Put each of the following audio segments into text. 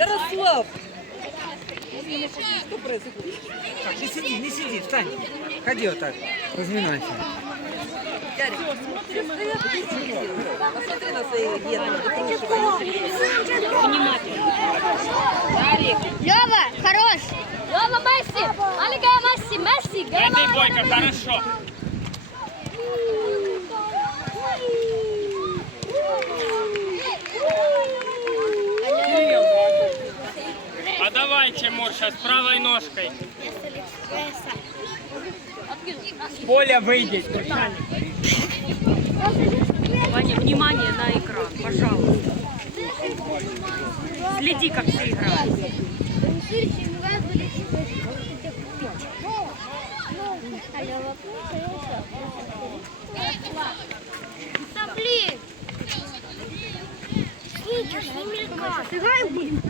Ярослав! Что происходит? Так, не сиди, не сиди, встань. Ходи вот так, разминайся. Ярик, посмотри на свои гены. Внимательно. Ярик, Лёва, хорош! Лёва, Месси! Алика, Месси, Месси! Этой Бойко, хорошо. А давай, Тимур, сейчас правой ножкой. С поля выйдет. Ваня, внимание на экран, пожалуйста. Следи, как. Да блин! Не мелькай. Сыграем будем?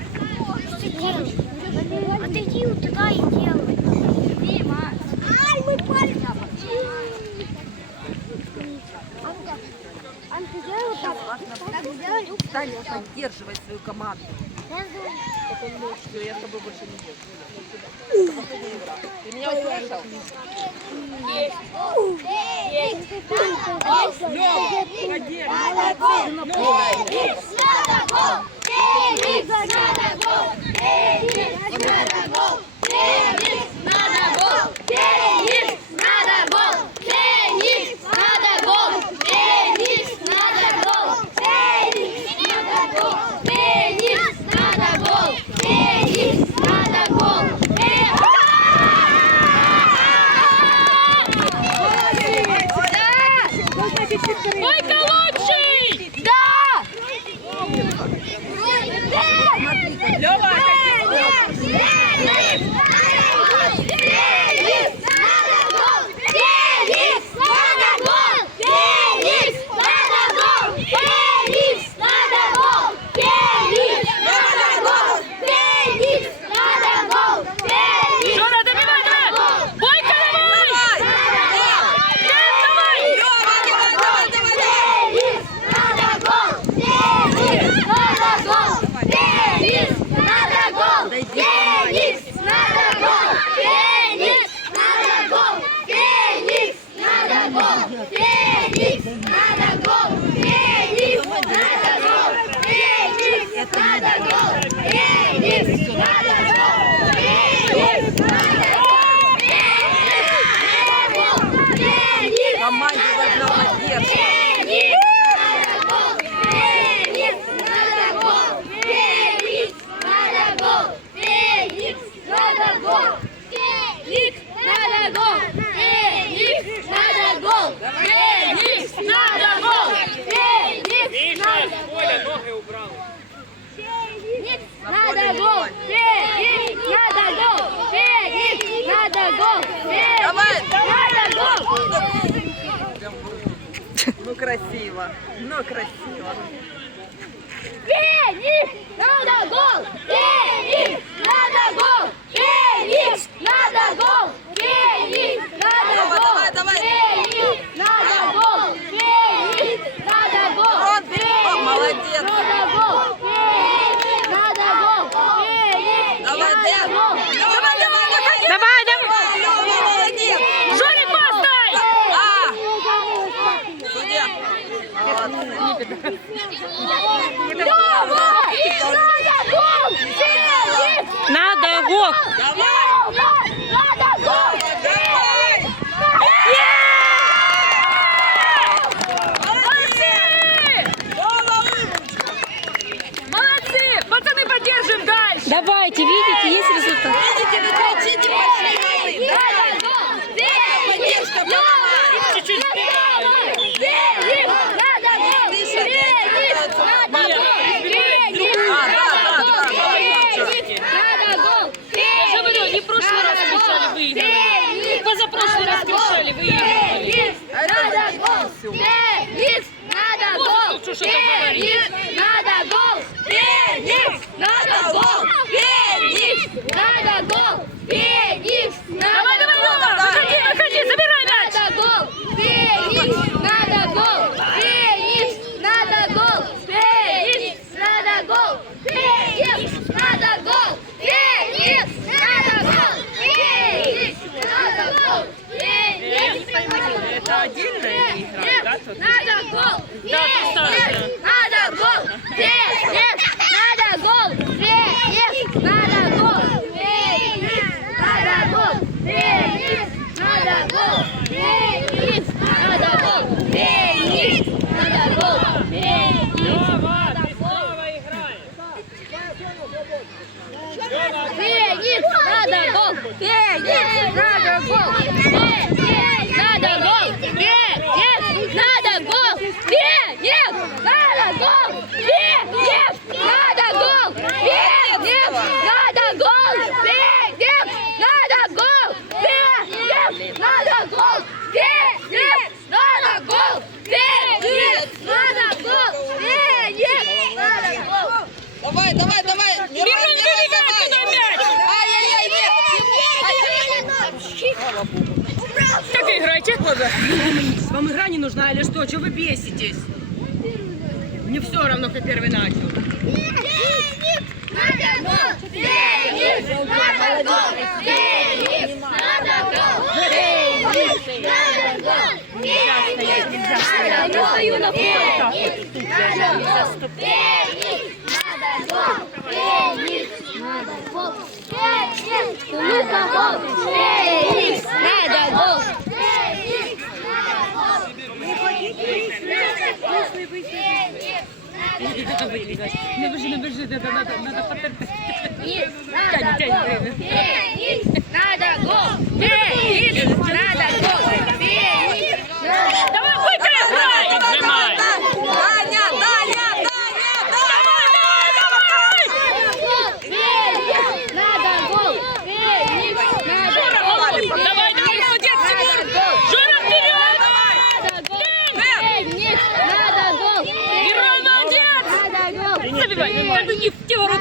Отойди вот туда и делай. Ай, мы пальцы. Анка, сделай вот так. Так сделай. Стань, поддерживай свою команду. Я с тобой больше не держу. Это последняя игра. Ты меня услышал? Hey, it's another go! Hey, it's another красиво, ну красиво. Феникс! Надо гол! Феникс! Надо гол! Феникс! Надо гол! Феникс! Надо гол! давай, давай. Феникс! Надо гол! Феникс! Надо гол! Рот, Феникс! о, молодец. Надо гол! Феникс! Надо гол! Феникс! Давай, Надо Дэн. гол! Давай, давай, выходи. Давай, давай! Лёва, молодец. Жорик, поставь! А, судья. Молодцы. Лёва! Надо! Феникс! Надо гол! Давай. Лёва! Надо гол! Давай. Лёва, Молодцы! Пацаны, поддержим дальше! Давайте, видите, есть результат. Видите, вы кричите, пошли вы. Надо гол! Феникс! Поддержка Лёва! Чуть-чуть Феникс! Надо гол! Миша, Феникс! Надо гол! Феникс! А, да, да, Надо гол! да, Феникс! Надо гол! Я же говорю, не в прошлый раз кричали, выиграли. Позапрошлый раз кричали, выиграли. Феникс! Надо гол! Феникс! Надо гол! тут что-то говорит. Феникс! Надо гол! Феникс! Надо гол! Феникс! Феникс, надо гол! Феникс, надо гол! Феникс, надо гол! Феникс, надо гол! Феникс, надо гол! Феникс, надо гол! Феникс, надо гол! Феникс, надо гол! Феникс, надо нужна или что? Чего вы беситесь? Мне все равно, кто первый начал. Я стою на поле. Феникс, надо гол! Вышли, вышли, вышли. Не бежи, не бежи, надо, надо, надо потерпеть. Тянь, тянь, тянь. Надо гол! Надо гол!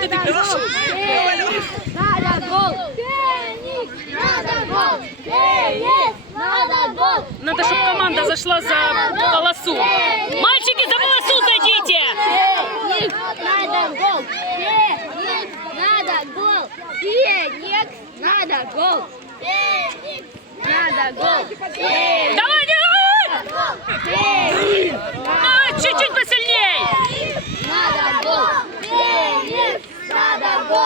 Ты. Феникс, надо гол! Феникс, надо гол! Феникс, надо гол! Надо, чтобы команда зашла за полосу. Мальчики, за полосу зайдите! Феникс, надо гол! Феникс, надо гол! Феникс, надо гол! Феникс, надо гол! Давай, давай! А, чуть-чуть посильней! надо гол!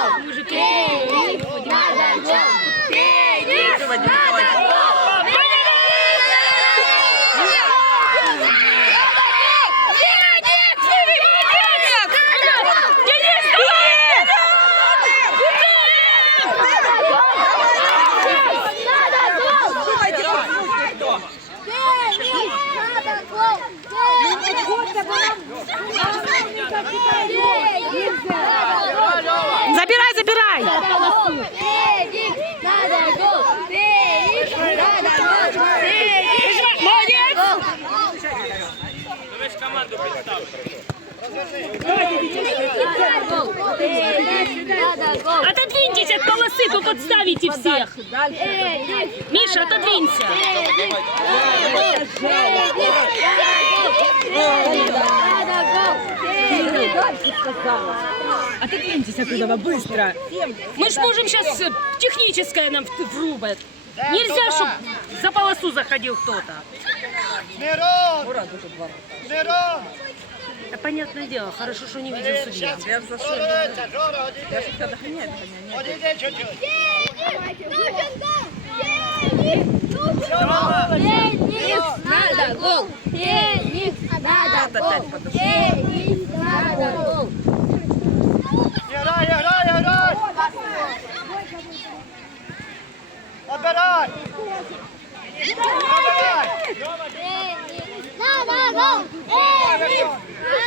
Феникс, надо! Феникс, надо гол! Денис, давай! Забирай, забирай! Ви ж команду представили. Отодвиньтесь от полосы, тут отставите всех. Миша, отодвинься. Отодвиньтесь оттуда, быстро! Мы ж можем сейчас техническое нам врубать. Нельзя, чтобы за полосу заходил кто-то. Мирон! Ураду тут два. Мирон! Да понятное дело, хорошо, что не видел судья. Я в засуду. Я же тебя догоняю, догоняю. Подойди чуть-чуть. Денис! Нужен гол! Денис! Нужен гол! Денис! Надо гол! Денис! Надо гол! Денис! Надо гол! Играй, играй, играй! Обирай! Обирай! Надо гол! Феникс,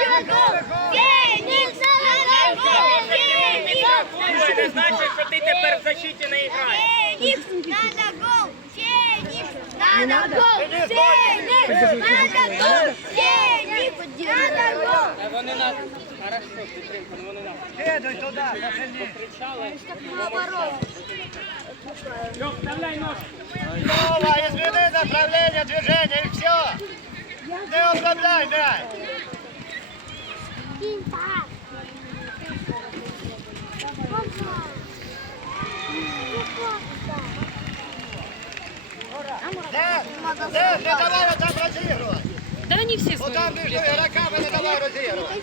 надо гол! Феникс, надо гол! Феникс, Не значить, що ти тепер в защиті не граєш. Феникс, надо гол! Феникс, надо гол! Феникс, надо гол! Феникс, надо гол! Вони нас хорошо підтримка, ну вони нас Кидай туди, посильніше. кричали. Наоборот. Льох, вставляй ножку. Вова, і зміни направлення движення і все. Не. Де? Де? Не давай отам розігрувати. Да они все свои. Отам між ігроками не давай розігрувати.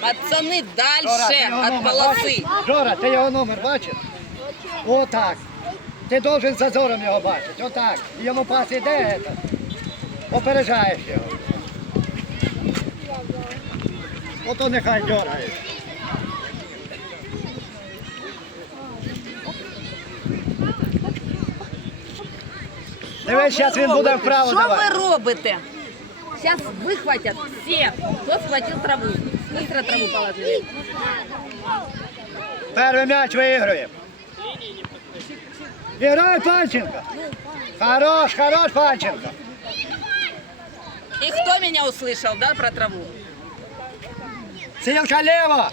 Пацаны, дальше от полосы. Жора, ти його номер бачиш? Отак. Ти должен зазором його бачити. Отак. І йому пас іде, это. опережаєш його. ото нехай дергає. Дивись, зараз він буде вправо Що ви давати. робите? Сейчас выхватят все, кто схватил траву. Быстро траву положили. Перший м'яч виігрує. Іграй Панченко. Хорош, хорош Панченко. И кто меня услышал, да, про траву? Сілка лево.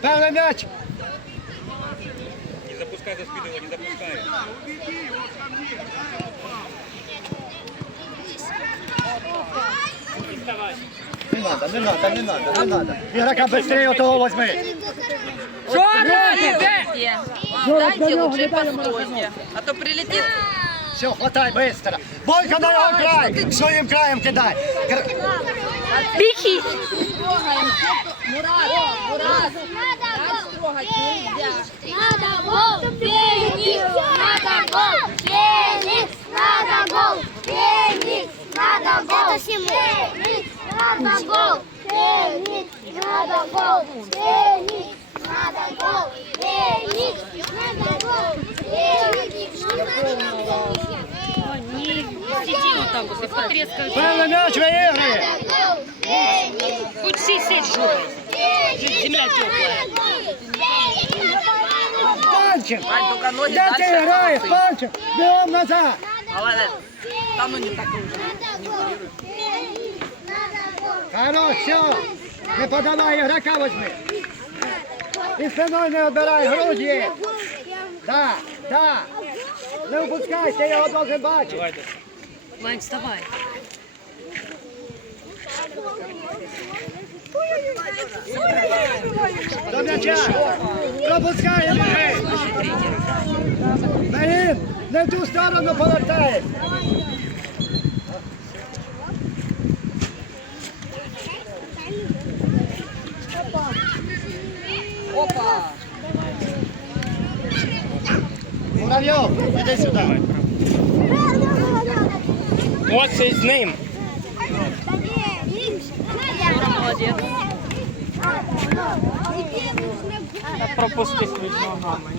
Перший м'яч. Не надо, не надо, не надо, не надо. Ігрока быстрее того возьми. Что робите? Дайте лучше постойте, а то прилетит. Все, хватай быстро. Бойко на його край. Своїм краєм кидай. Беги. Мурат, Мурат, так трогать нельзя. Надо гол, Феникс, надо гол, Феникс, надо гол, Феникс, надо гол, Феникс, надо гол, Феникс, надо гол, там вот, и потрескают. Белый мяч выигрывает. Хоть сесть жопой. Земля теплая. Панчик, где ты играешь, Панчик? Назад. Молодец. Там он не такой уже. Хорош, все. Не подавай, игрока возьми. І спиною не обирай, груді. Да. Да. Не упускайся, я його должен бачити. Вань, вставай. До м'яча! Пропускаємо! Наїм! Не в ту сторону повертай! Опа! Муравьев, иди сюда! What's his name? Пропусти свої ногами.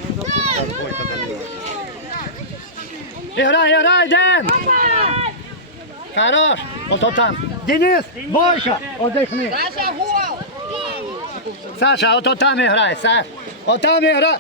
Іграй, іграй, Ден! Хорош! Ото там. Денис, Бойко, одихни. Саша, гол. Саша, ото там іграй, Саш. Отам іграй.